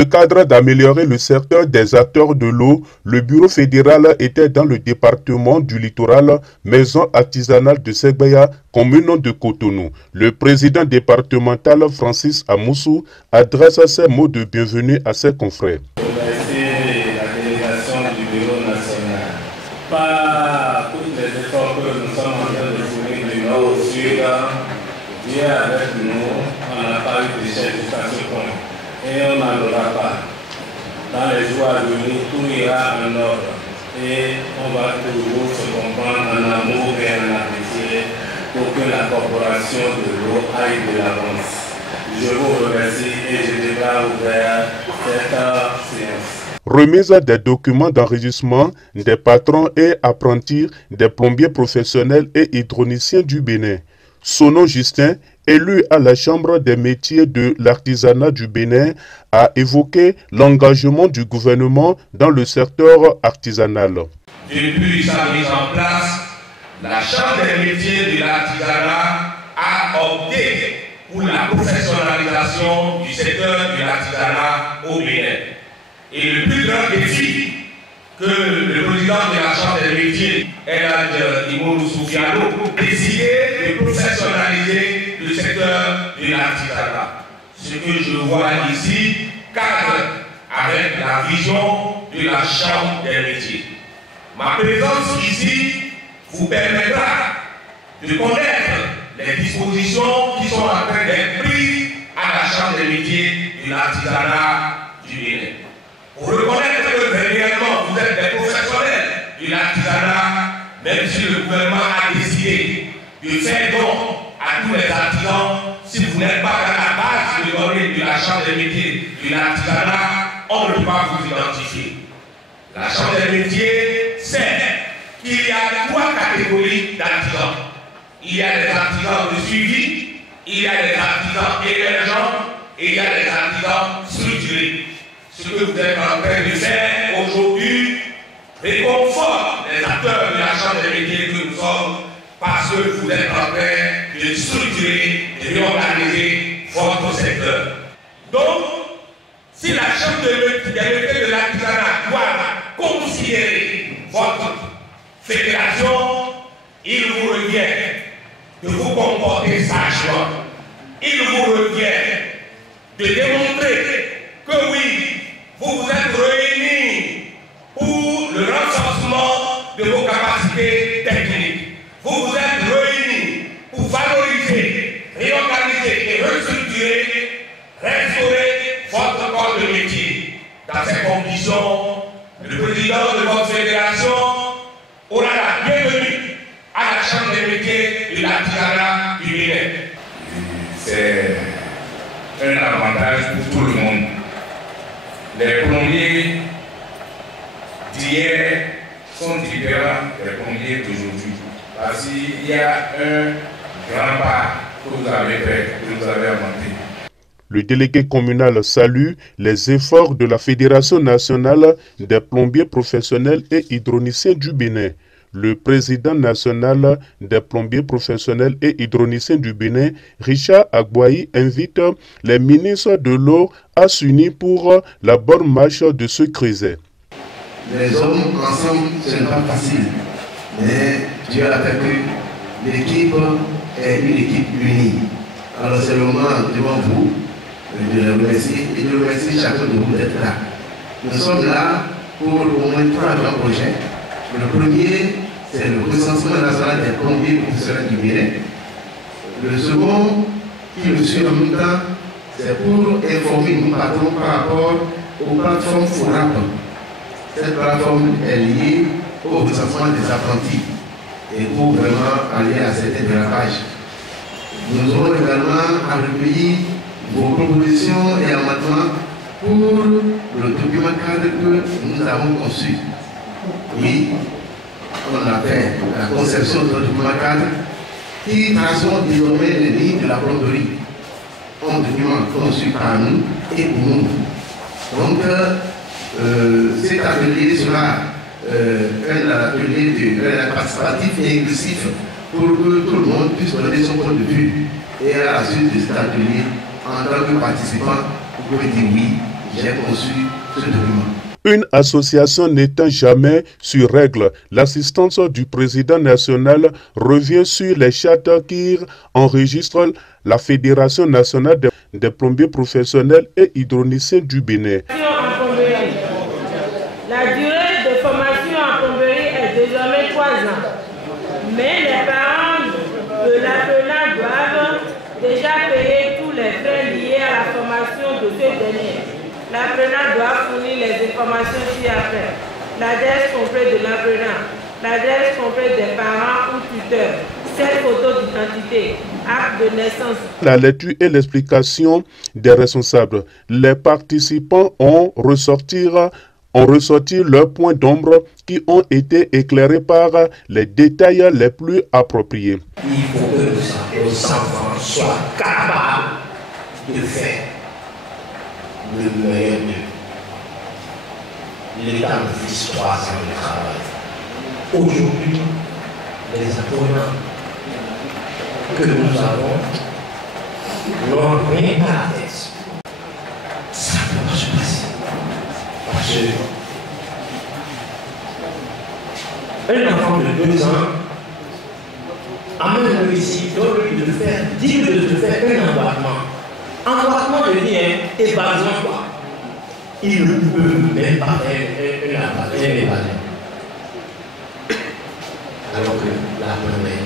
le cadre d'améliorer le secteur des acteurs de l'eau, le bureau fédéral était dans le département du littoral, maison artisanale de Segbaya, commune de Cotonou. Le président départemental Francis Amoussou adresse ses mots de bienvenue à ses confrères. Remercier la délégation du bureau national par tous les efforts que nous sommes en train de fournir du nord au sud. Viens avec nous, on n'a pas eu de chef jusqu'à ce point. Et on n'en aura pas. Dans les jours à venir, tout ira en ordre. Et on va toujours se comprendre en amour et en amitié pour que la corporation de l'eau aille de l'avance. Je vous remercie et je déclare ouvert cette séance. Remise des documents d'enregistrement des patrons et apprentis des plombiers professionnels et hydroniciens du Bénin. Sono Justin, élu à la Chambre des métiers de l'artisanat du Bénin, a évoqué l'engagement du gouvernement dans le secteur artisanal. Depuis sa mise en place, la Chambre des métiers de l'artisanat a opté pour la professionnalisation du secteur de l'artisanat au Bénin. Et le plus grand défi que le président de la Chambre des métiers, Elhadj Imourou Soufiano, décidé de professionnaliser le secteur de l'artisanat. Ce que je vois ici cadre avec la vision de la Chambre des métiers. Ma présence ici vous permettra de connaître les dispositions qui sont en train d'être prises à la Chambre des métiers de l'artisanat du Bénin. Pour reconnaître que réellement vous êtes des professionnels de l'artisanat, même si le gouvernement a décidé de faire don à tous les artisans, si vous n'êtes pas dans la base de données de la Chambre des métiers de l'artisanat, on ne peut pas vous identifier. La Chambre des métiers sait qu'il y a 3 catégories d'artisans. Il y a les artisans de suivi, il y a les artisans émergents et il y a les artisans structurés. Ce que vous êtes en train de faire aujourd'hui réconforte les acteurs de la Chambre des métiers que nous sommes parce que vous êtes en train de structurer, de réorganiser votre secteur. Donc, si la Chambre des métiers de l'artisanat doit considérer votre fédération, il vous revient de vous comporter sagement. Il vous revient de démontrer que oui, vous vous êtes réunis pour le renforcement de vos capacités techniques. Vous vous êtes réunis pour valoriser, réorganiser et restructurer, restaurer votre corps de métier. Dans ces conditions, le président de votre fédération aura la bienvenue à la Chambre des métiers de l'artisanat du Bénin. C'est un avantage pour tout le monde. Les plombiers d'hier sont différents des plombiers d'aujourd'hui. Parce qu'il y a un grand pas que vous avez fait, que vous avez inventé. Le délégué communal salue les efforts de la Fédération nationale des plombiers professionnels et hydroniciens du Bénin. Le président national des plombiers professionnels et hydroniciens du Bénin, Richard Agboayi, invite les ministres de l'eau à s'unir pour la bonne marche de ce creuset. Les hommes ensemble, ce n'est pas facile, mais Dieu a fait que l'équipe est une équipe unie. Alors c'est le moment devant vous de les remercier et de remercier chacun de vous d'être là. Nous sommes là pour au moins 3 grands projets. Le premier, c'est le recensement national des plombiers professionnels du Bénin. Le second, qui le suit en même temps, c'est pour informer nos patrons par rapport aux plateformes FORAP. Cette plateforme est liée au recensement des apprentis et pour vraiment aller à certains dérapages. Nous aurons également à recueillir vos propositions et amendements pour le document cadre que nous avons conçu. Oui, on a fait la conception de document cadre qui traceront désormais les lignes de la plomberie. Un document conçu par nous et pour nous. Donc, cet atelier sera un atelier de participatif et inclusif pour que tout le monde puisse donner son point de vue. Et à la suite de cet atelier, en tant que participant, vous pouvez dire oui j'ai conçu ce document. Une association n'étant jamais sur règle, l'assistance du président national revient sur les chartes qui enregistrent la Fédération nationale des plombiers professionnels et hydroniciens du Bénin. La durée de formation en plomberie est désormais 3 ans. Mais les parents de l'appelant doivent déjà payer tous les frais liés à la formation de ce dernier. L'apprenant doit fournir les informations ci-après: l'adresse complète de l'apprenant, l'adresse complète des parents ou tuteurs, cette photo d'identité, acte de naissance. La lecture et l'explication des responsables. Les participants ont ressorti leurs points d'ombre qui ont été éclairés par les détails les plus appropriés. Il faut que nos enfants soient capables de faire le meilleur d'eux. L'État nous fixe 3 ans de travail. Aujourd'hui, les apprenants que nous avons n'ont rien à la tête. Ça ne peut pas se passer. Parce qu'un enfant de 2 ans, amène-le ici, donne-lui de faire, dis-lui de faire un embarquement. Embarquement veut dire évasion quoi. Il ne peut même pas faire un évasion. Alors que la première,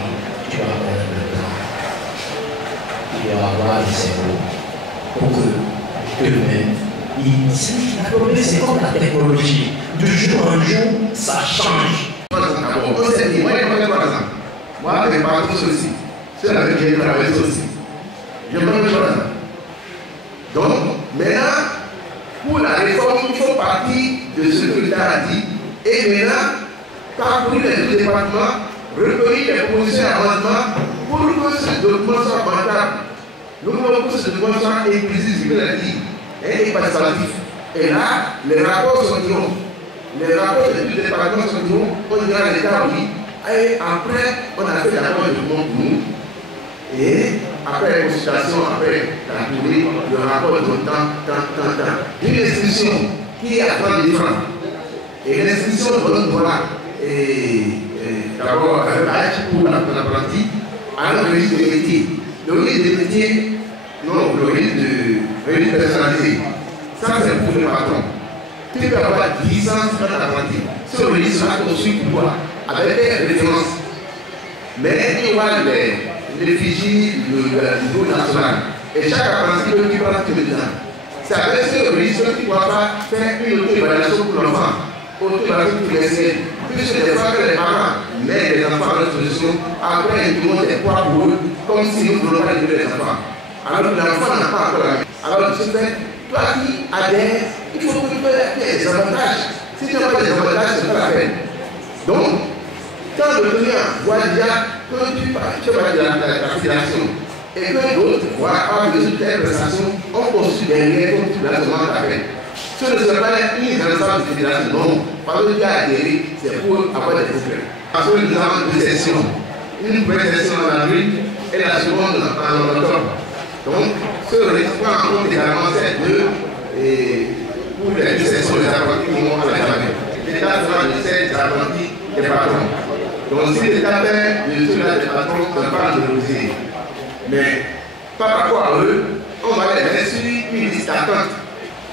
tu vas prendre le temps. Tu dois avoir le cerveau pour que demain, c'est comme la technologie. De jour en jour, ça change. Moi, je ne pas trop ceci. C'est la même qui travaille aussi. Je me mets là. Donc, maintenant, pour la réforme, il faut partir de ce que l'État a dit. Et maintenant, parcourir les départements, recueillir les propositions d'amendement pour que ce document soit bancable. Nous voulons que ce document soit inclusif, je l'ai dit, et participatif. Et là, les rapports sortiront. Les rapports de tous les départements sortiront. On dira à l'État, oui. Et après, on a fait d'abord le document pour nous. Et après la consultation, après la tournée, le rapport de tant. Une inscription qui est à 30 000 francs. Et l'inscription donne voilà. D'abord un badge pour l'apprenti, alors le registre de métier. Le registre de métier, non, le registre personnalisé. Ça, c'est pour le patron. Tu peux avoir 10 licences dans l'apprenti. Ce registre sera conçu pour toi, avec des références. Mais il y aura les fichiers du niveau national. Et chaque apprenti peut lui prendre tous les ans. C'est avec ce registre qu'il ne pourra pas faire une auto-évaluation pour l'enfant. Auto-évaluation pour les siens. Puisque des fois que les parents mettent les enfants à notre solution, après ils nous montrent des poids pour eux, comme si nous ne voulons pas élever les enfants. Alors que l'enfant n'a pas encore la même. Alors de ce fait, toi qui adhères, il faut que tu aies des avantages. Si tu n'as pas des avantages, ce n'est pas la peine. Donc, quand le client voit déjà que tu parles de la fédération et que d'autres voient avoir besoin de telle prestation, on construit derrière comme tu l'as demandé à peine. Ce ne serait pas une responsable de fédération, non. Parce que tu as adhéré, c'est pour avoir des problèmes. Parce que nous avons 2 sessions. Une première session en avril et la seconde en octobre. Donc, ce risque prend en compte également ces 2 pour les 2 sessions des apprentis qui vont à la jamais. L'État sera de ces apprentis des patrons. Donc, si l'État fait de ceux-là des patrons, on ne va pas le refuser. Mais par rapport à eux, on va les mettre sur une liste d'attente.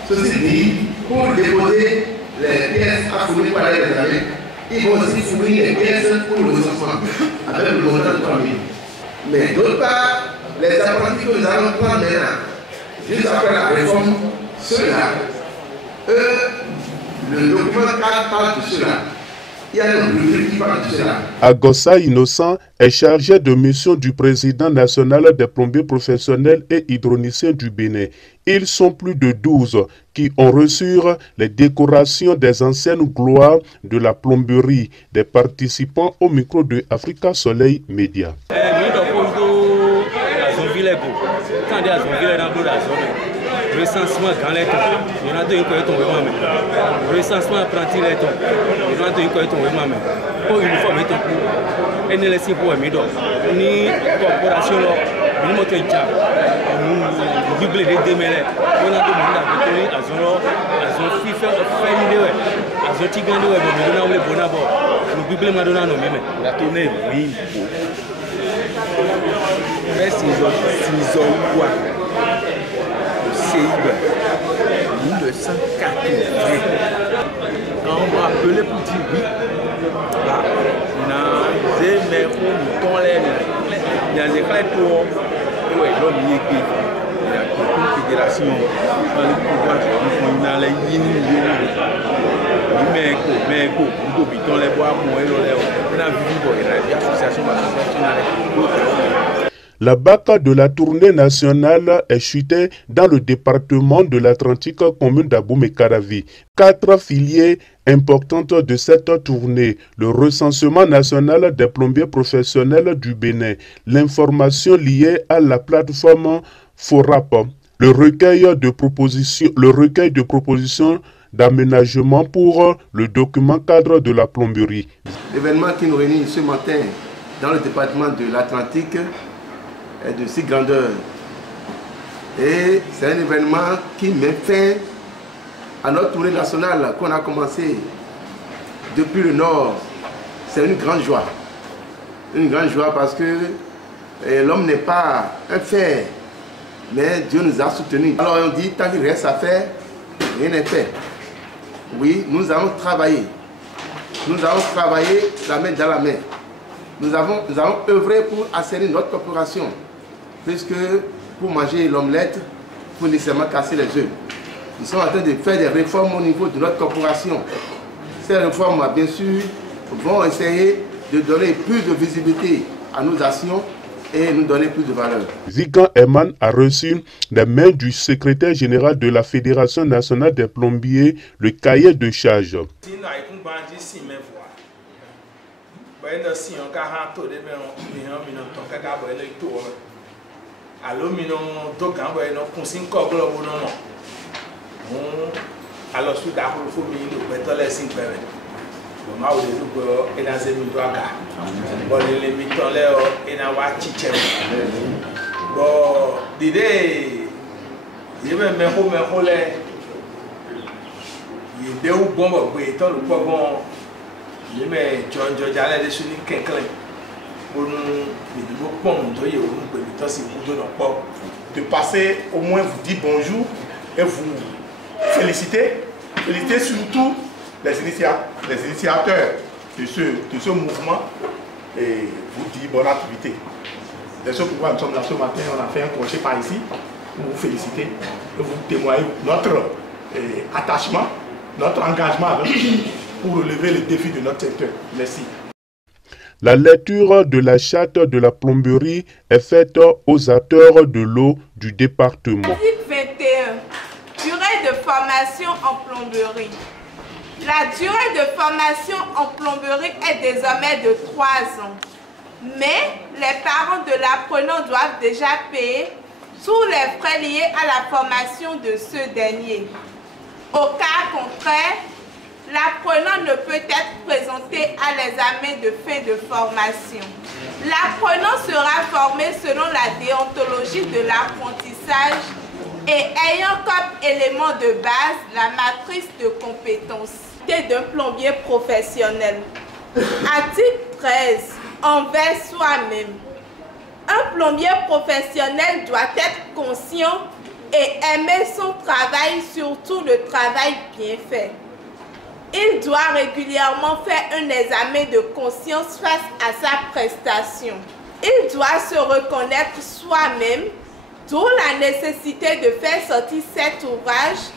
Ceci dit, pour déposer les pièces à fournir par les examens, ils vont aussi fournir les pièces pour le recensement, avec le montant de 3 000. Mais d'autre part, les apprentis que nous allons prendre maintenant, juste après la réforme, ceux-là, eux, le document 4 parle de cela. Il y a un document qui parle de cela. Agossa Innocent est chargé de mission du président national des plombiers professionnels et hydroniciens du Bénin. Ils sont plus de 12 qui ont reçu les décorations des anciennes gloires de la plomberie, des participants au micro de Africa Soleil Média. Recensement dans les temps, il y en a 2 qui sont vraiment même. Recensement apprenti les temps, il y en a 2 qui sont vraiment même. Pour uniforme et tout, et ne laissez pas mettre ni corporation là, Nous montrons le diable. Nous Bible de démêler. On a demandé à Victory, à son FIFA, faire une idée. À son tigande, nous avons les bons d'abord. Nous Bible m'a donné nos mêmes. La tournée, oui. Mais s'ils ont quoi? Le CIB 1980. Quand on m'a appelé pour dire oui, il y a des tours, il y a une fédération, La BAC de la tournée nationale est chutée dans le département de l'Atlantique commune d'Aboumé-Karavi. 4 filières importantes de cette tournée: le recensement national des plombiers professionnels du Bénin, l'information liée à la plateforme FORAP, le recueil de propositions d'aménagement pour le document cadre de la plomberie. L'événement qui nous réunit ce matin dans le département de l'Atlantique est de si grandeur. Et c'est un événement qui met fin à notre tournée nationale qu'on a commencé depuis le Nord. C'est une grande joie. Une grande joie parce que l'homme n'est pas un fer, mais Dieu nous a soutenus. Alors on dit, tant qu'il reste à faire, rien n'est fait. Oui, nous allons travailler. Nous allons travailler la main dans la main. Nous avons œuvré pour assainir notre corporation. Puisque pour manger l'omelette, il faut nécessairement casser les œufs. Nous sommes en train de faire des réformes au niveau de notre corporation. Ces réformes, bien sûr, vont essayer de donner plus de visibilité à nos actions et nous donner plus de valeur. Vigan Eman a reçu des mains du secrétaire général de la Fédération nationale des plombiers le cahier de charge. Alors, sous d'accord, il faut mettre les 5 pérés. Bon, moi, je vais dans les midoaka. Bon, les mitolés, et dans la chichen. Bon, l'idée, je vais me remettre. Il y a des bons, il y a des bons. Je vais John Jalen de Sunny Kenklin. Pour de passer au moins vous dire bonjour et vous féliciter surtout les initiateurs de ce mouvement et vous dire bonne activité. De ce pourquoi nous sommes là ce matin, on a fait un crochet par ici pour vous féliciter et vous témoigner notre attachement, notre engagement pour relever les défis de notre secteur. Merci. La lecture de la charte de la plomberie est faite aux acteurs de l'eau du département. Article 21. Durée de formation en plomberie. La durée de formation en plomberie est désormais de 3 ans. Mais les parents de l'apprenant doivent déjà payer tous les frais liés à la formation de ce dernier. Au cas contraire, l'apprenant ne peut être présenté à l'examen de fin de formation. L'apprenant sera formé selon la déontologie de l'apprentissage et ayant comme élément de base la matrice de compétences d'un plombier professionnel. Article 13. Envers soi-même. Un plombier professionnel doit être conscient et aimer son travail, surtout le travail bien fait. Il doit régulièrement faire un examen de conscience face à sa prestation. Il doit se reconnaître soi-même, d'où la nécessité de faire sortir cet ouvrage,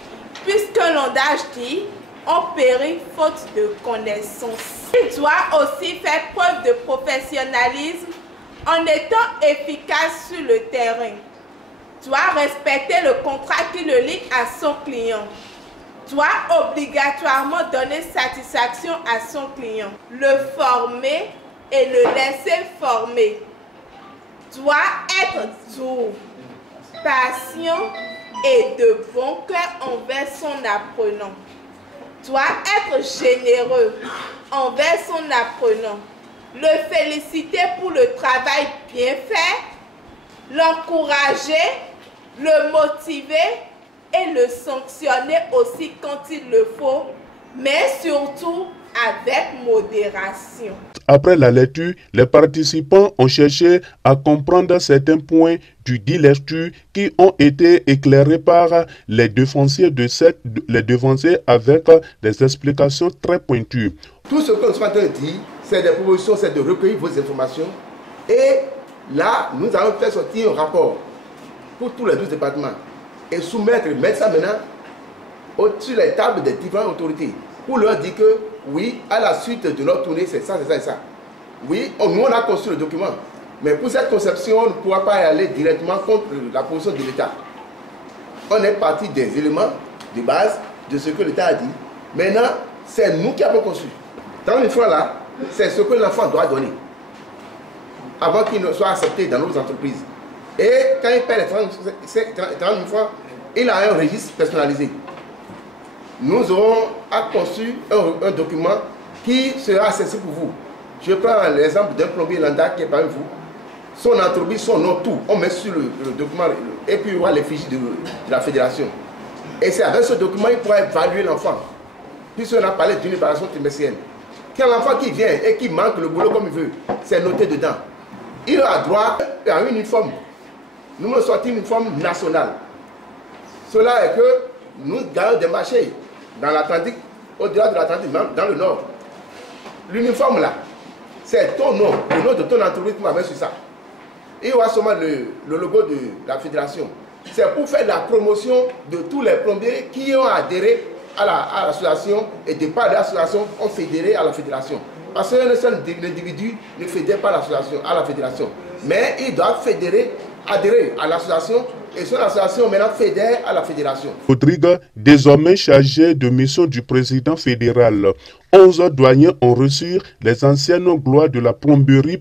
puisque l'adage dit « on périt faute de connaissance ». Il doit aussi faire preuve de professionnalisme en étant efficace sur le terrain. Doit respecter le contrat qui le lie à son client. Doit obligatoirement donner satisfaction à son client. Le former et le laisser former. Doit être doux, patient et de bon cœur envers son apprenant. Doit être généreux envers son apprenant. Le féliciter pour le travail bien fait l'encourager, le motiver et le sanctionner aussi quand il le faut, mais surtout avec modération. Après la lecture, les participants ont cherché à comprendre certains points du dit lecture qui ont été éclairés par les devanciers avec des explications très pointues. Tout ce que nous sommes en train de dire, c'est des propositions, c'est de recueillir vos informations. Et là, nous allons faire sortir un rapport pour tous les 12 départements et mettre ça maintenant sur les tables des différentes autorités pour leur dire que oui, à la suite de notre tournée, c'est ça, c'est ça et ça. Oui, nous on a construit le document, mais pour cette conception, on ne pourra pas y aller directement contre la position de l'État. On est parti des éléments de base de ce que l'État a dit. Maintenant, c'est nous qui avons construit. Dans une fois là, c'est ce que l'enfant doit donner avant qu'il ne soit accepté dans nos entreprises. Et quand il paie les 30 000 francs, il a un registre personnalisé. Nous aurons à construire un document qui sera accessible pour vous. Je prends l'exemple d'un plombier lambda qui est parmi vous. Son entreprise, son nom, tout, on met sur le document et puis il y aura l'effigie de la fédération. Et c'est avec ce document qu'il pourra évaluer l'enfant. Puisqu'on a parlé d'une évaluation trimestrielle. Quand l'enfant qui vient et qui manque le boulot comme il veut, c'est noté dedans. Il a droit à un uniforme. Nous avons sorti une uniforme nationale. Cela est que nous gagnons des marchés dans l'Atlantique, au-delà de l'Atlantique, dans le Nord. L'uniforme là, c'est ton nom, le nom de ton entreprise qui m'a mis sur ça. Il y aura seulement le logo de la fédération. C'est pour faire la promotion de tous les plombiers qui ont adhéré à l'association et de par l'association ont fédéré à la fédération. Parce qu'un seul individu ne fédère pas à la fédération. Mais il doit adhérer à l'association et son association maintenant fédère à la fédération. Rodrigue, désormais chargé de mission du président fédéral, 11 douaniers ont reçu les anciennes gloires de la plomberie.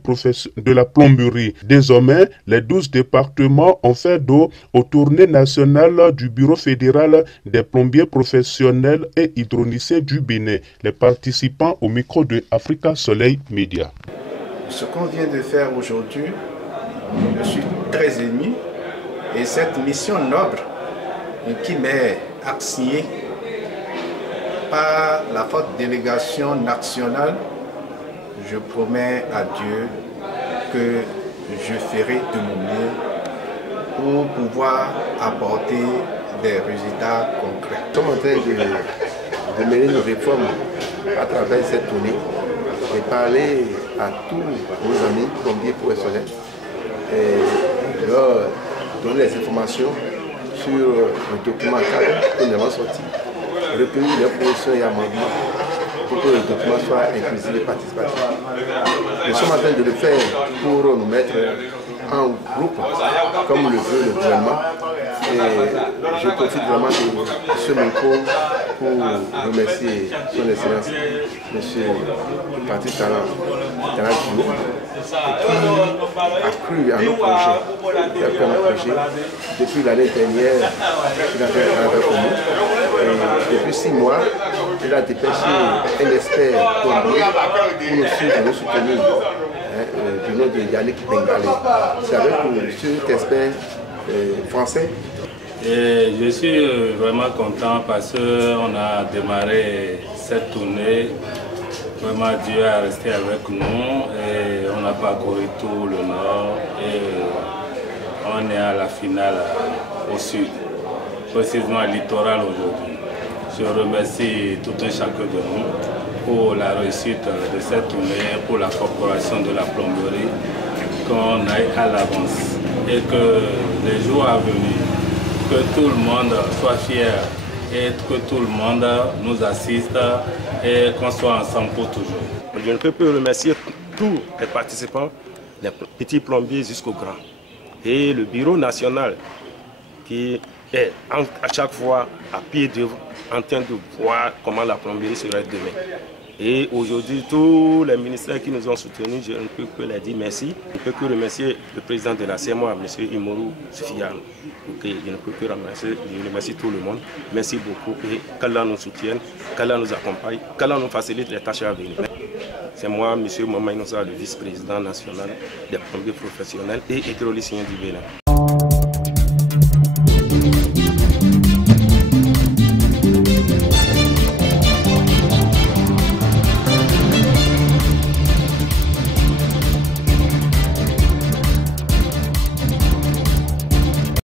Désormais, les 12 départements ont fait dos aux tournées nationales du Bureau fédéral des plombiers professionnels et hydroniciens du Bénin. Les participants au micro de Africa Soleil Média. Ce qu'on vient de faire aujourd'hui, je suis très ému. Et cette mission noble qui m'est assignée par la forte délégation nationale, je promets à Dieu que je ferai de mon mieux pour pouvoir apporter des résultats concrets. Nous sommes en train de mener nos réformes à travers cette tournée et parler à tous nos amis plombiers professionnels et leur donner les informations sur le document cadre que nous avons sorti, recueillir les propositions et amendements pour que le document soit inclusif et participatif. Nous sommes en train de le faire pour nous mettre en groupe, comme le veut le gouvernement. Et je profite vraiment de ce micro pour remercier son Excellence, M. Patrick Talon Diouf, qui a cru à nos projets, depuis l'année dernière, il a fait un travail pour nous. Et depuis 6 mois, il a dépêché un expert pour nous suivre et nous soutenir, du nom de Yannick Bengalé. C'est avec cet expert français. Et je suis vraiment content parce qu'on a démarré cette tournée. Vraiment, Dieu a resté avec nous et on a parcouru tout le nord et on est à la finale au sud, précisément à littoral aujourd'hui. Je remercie tout un chacun de nous pour la réussite de cette tournée, pour la corporation de la plomberie, qu'on aille à l'avance et que les jours à venir, que tout le monde soit fier et que tout le monde nous assiste et qu'on soit ensemble pour toujours. Je ne peux que remercier tous les participants, les petits plombiers jusqu'aux grands. Et le bureau national qui est à chaque fois à pied d'œuvre en train de voir comment la plomberie sera demain. Et aujourd'hui, tous les ministères qui nous ont soutenus, je ne peux que leur dire merci. Je ne peux que remercier le président de la CMOA, M. Imoru Soufiane. Je ne peux que remercier tout le monde. Merci beaucoup et qu'Allah nous soutienne, qu'Allah nous accompagne, qu'Allah nous facilite les tâches à venir. C'est moi, M. Mama Inosa, le vice-président national des plombiers professionnels et hydrauliciens du Bénin.